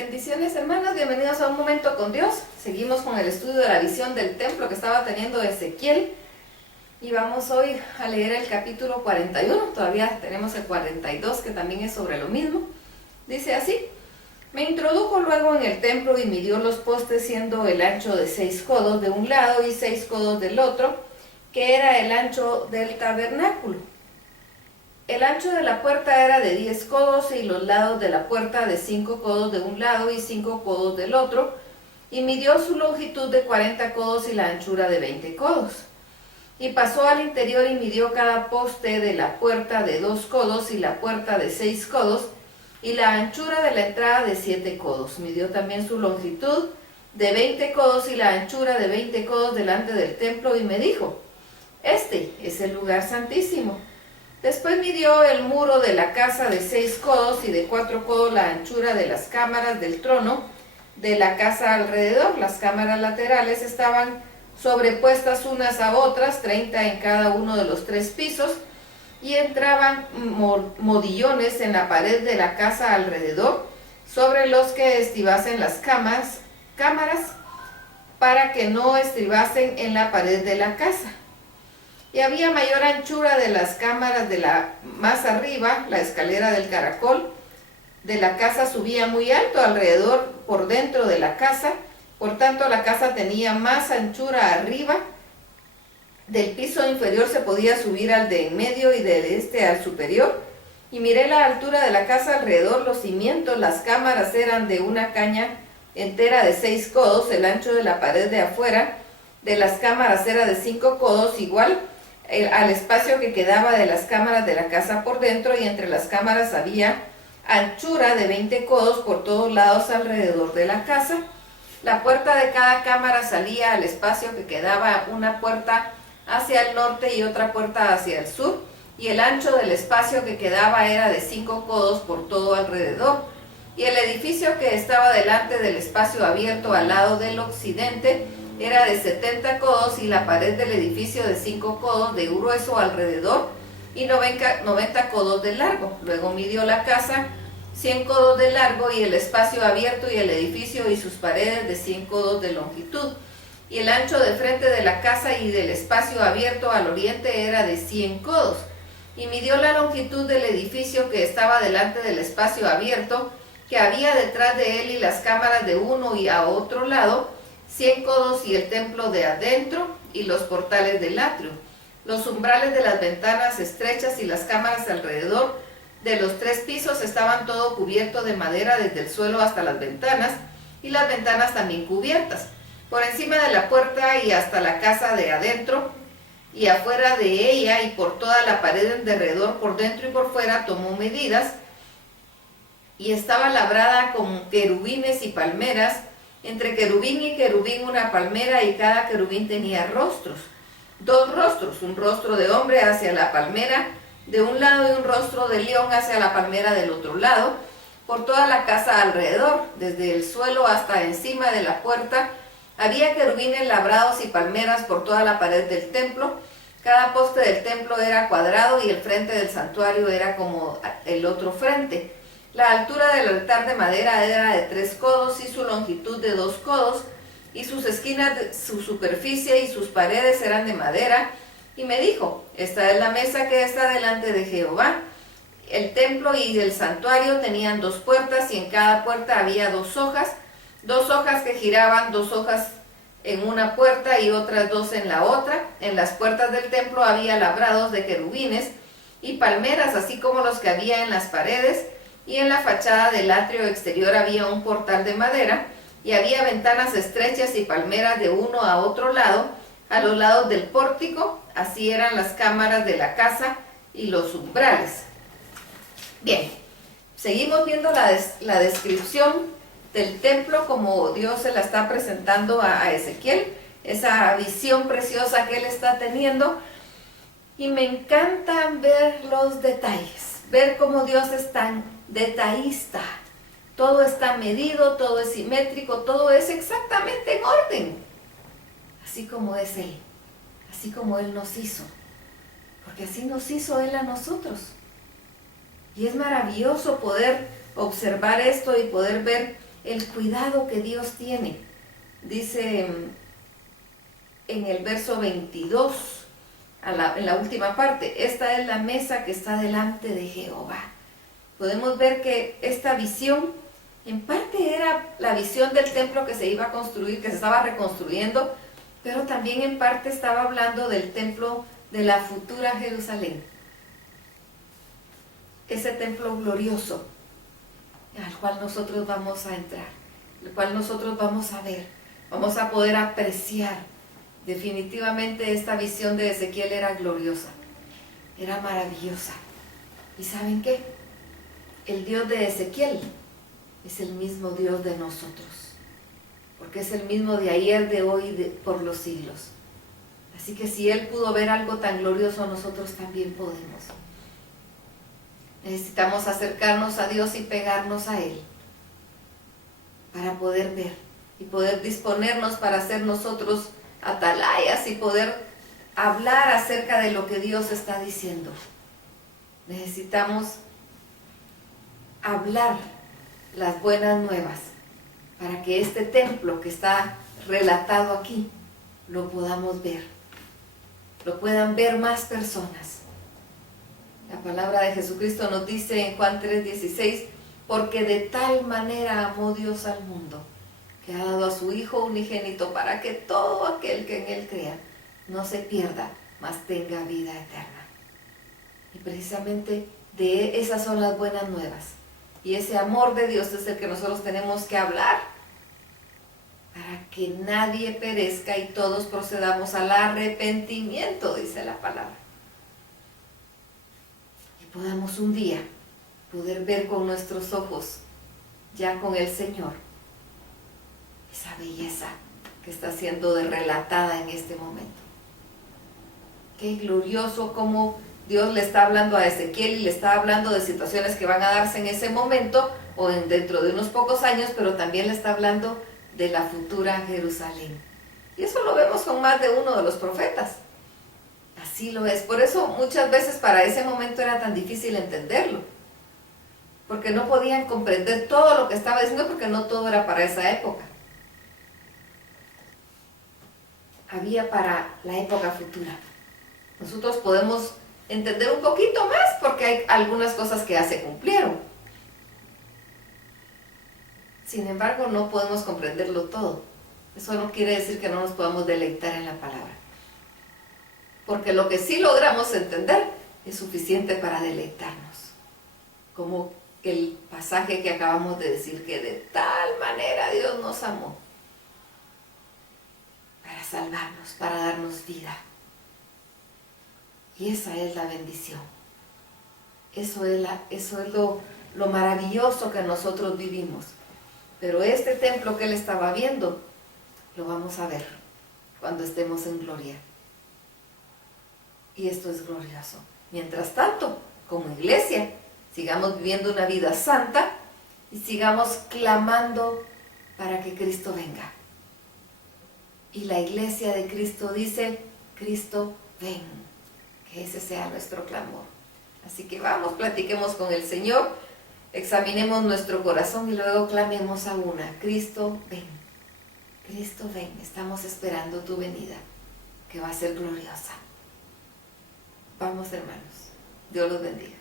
Bendiciones, hermanos, bienvenidos a Un Momento con Dios. Seguimos con el estudio de la visión del templo que estaba teniendo Ezequiel y vamos hoy a leer el capítulo 41. Todavía tenemos el 42 que también es sobre lo mismo. Dice así: me introdujo luego en el templo y midió los postes, siendo el ancho de 6 codos de un lado y 6 codos del otro, que era el ancho del tabernáculo. El ancho de la puerta era de 10 codos y los lados de la puerta de 5 codos de un lado y 5 codos del otro, y midió su longitud de 40 codos y la anchura de 20 codos. Y pasó al interior y midió cada poste de la puerta de 2 codos y la puerta de 6 codos, y la anchura de la entrada de 7 codos. Midió también su longitud de 20 codos y la anchura de 20 codos delante del templo, y me dijo: este es el lugar santísimo. Después midió el muro de la casa de 6 codos y de 4 codos la anchura de las cámaras del trono de la casa alrededor. Las cámaras laterales estaban sobrepuestas unas a otras, 30 en cada uno de los 3 pisos, y entraban modillones en la pared de la casa alrededor, sobre los que estribasen las cámaras, para que no estribasen en la pared de la casa. Y había mayor anchura de las cámaras de la más arriba. La escalera del caracol de la casa subía muy alto alrededor por dentro de la casa, por tanto la casa tenía más anchura arriba. Del piso inferior se podía subir al de en medio y del este al superior. Y miré la altura de la casa alrededor, los cimientos, las cámaras eran de una caña entera de 6 codos, el ancho de la pared de afuera de las cámaras era de 5 codos, igual al espacio que quedaba de las cámaras de la casa por dentro, y entre las cámaras había anchura de 20 codos por todos lados alrededor de la casa. La puerta de cada cámara salía al espacio que quedaba, una puerta hacia el norte y otra puerta hacia el sur, y el ancho del espacio que quedaba era de 5 codos por todo alrededor. Y el edificio que estaba delante del espacio abierto al lado del occidente era de 70 codos, y la pared del edificio de 5 codos de grueso alrededor y 90 codos de largo. Luego midió la casa 100 codos de largo, y el espacio abierto y el edificio y sus paredes de 100 codos de longitud. Y el ancho de frente de la casa y del espacio abierto al oriente era de 100 codos. Y midió la longitud del edificio que estaba delante del espacio abierto que había detrás de él y las cámaras de uno y a otro lado, 100 codos, y el templo de adentro y los portales del atrio. Los umbrales de las ventanas estrechas y las cámaras alrededor de los 3 pisos estaban todo cubierto de madera desde el suelo hasta las ventanas, y las ventanas también cubiertas. Por encima de la puerta y hasta la casa de adentro y afuera de ella y por toda la pared en derredor, por dentro y por fuera, tomó medidas, y estaba labrada con querubines y palmeras, entre querubín y querubín una palmera, y cada querubín tenía rostros, 2 rostros, un rostro de hombre hacia la palmera de un lado y un rostro de león hacia la palmera del otro lado, por toda la casa alrededor, desde el suelo hasta encima de la puerta. Había querubines labrados y palmeras por toda la pared del templo. Cada poste del templo era cuadrado, y el frente del santuario era como el otro frente. La altura del altar de madera era de 3 codos y su longitud de 2 codos, y sus esquinas, su superficie y sus paredes eran de madera. Y me dijo: esta es la mesa que está delante de Jehová. El templo y el santuario tenían 2 puertas, y en cada puerta había 2 hojas que giraban, 2 hojas en una puerta y otras 2 en la otra. En las puertas del templo había labrados de querubines y palmeras, así como los que había en las paredes. Y en la fachada del atrio exterior había un portal de madera, y había ventanas estrechas y palmeras de uno a otro lado, a los lados del pórtico. Así eran las cámaras de la casa y los umbrales. Bien, seguimos viendo la descripción del templo como Dios se la está presentando a Ezequiel, esa visión preciosa que él está teniendo. Y me encanta ver los detalles, ver cómo Dios es tan detallista. Todo está medido, todo es simétrico, todo es exactamente en orden, así como es Él, así como Él nos hizo, porque así nos hizo Él a nosotros. Y es maravilloso poder observar esto y poder ver el cuidado que Dios tiene. Dice en el verso 22, en la última parte, esta es la mesa que está delante de Jehová. Podemos ver que esta visión en parte era la visión del templo que se iba a construir, que se estaba reconstruyendo, pero también en parte estaba hablando del templo de la futura Jerusalén. Ese templo glorioso al cual nosotros vamos a entrar, el cual nosotros vamos a ver, vamos a poder apreciar. Definitivamente esta visión de Ezequiel era gloriosa, era maravillosa. ¿Y saben qué? El Dios de Ezequiel es el mismo Dios de nosotros, porque es el mismo de ayer, de hoy y por los siglos. Así que si Él pudo ver algo tan glorioso, nosotros también podemos. Necesitamos acercarnos a Dios y pegarnos a Él para poder ver y poder disponernos para ser nosotros atalayas y poder hablar acerca de lo que Dios está diciendo. Necesitamos hablar las buenas nuevas para que este templo que está relatado aquí lo podamos ver, lo puedan ver más personas. La palabra de Jesucristo nos dice en Juan 3:16, porque de tal manera amó Dios al mundo, que ha dado a su Hijo unigénito para que todo aquel que en Él crea no se pierda, mas tenga vida eterna. Y precisamente de esas son las buenas nuevas. Y ese amor de Dios es el que nosotros tenemos que hablar para que nadie perezca y todos procedamos al arrepentimiento, dice la palabra. Y podamos un día poder ver con nuestros ojos, ya con el Señor, esa belleza que está siendo relatada en este momento. Qué glorioso como Dios le está hablando a Ezequiel y le está hablando de situaciones que van a darse en ese momento o dentro de unos pocos años, pero también le está hablando de la futura Jerusalén. Y eso lo vemos con más de uno de los profetas. Así lo es. Por eso muchas veces para ese momento era tan difícil entenderlo, porque no podían comprender todo lo que estaba diciendo, porque no todo era para esa época. Había para la época futura. Nosotros podemos entender un poquito más porque hay algunas cosas que ya se cumplieron. Sin embargo, no podemos comprenderlo todo. Eso no quiere decir que no nos podamos deleitar en la palabra. Porque lo que sí logramos entender es suficiente para deleitarnos. Como el pasaje que acabamos de decir, que de tal manera Dios nos amó para salvarnos, para darnos vida. Y esa es la bendición. Eso es lo maravilloso que nosotros vivimos. Pero este templo que él estaba viendo, lo vamos a ver cuando estemos en gloria. Y esto es glorioso. Mientras tanto, como iglesia, sigamos viviendo una vida santa y sigamos clamando para que Cristo venga. Y la iglesia de Cristo dice, Cristo, ven. Que ese sea nuestro clamor. Así que vamos, platiquemos con el Señor, examinemos nuestro corazón y luego clamemos a una. Cristo, ven. Cristo, ven. Estamos esperando tu venida, que va a ser gloriosa. Vamos, hermanos. Dios los bendiga.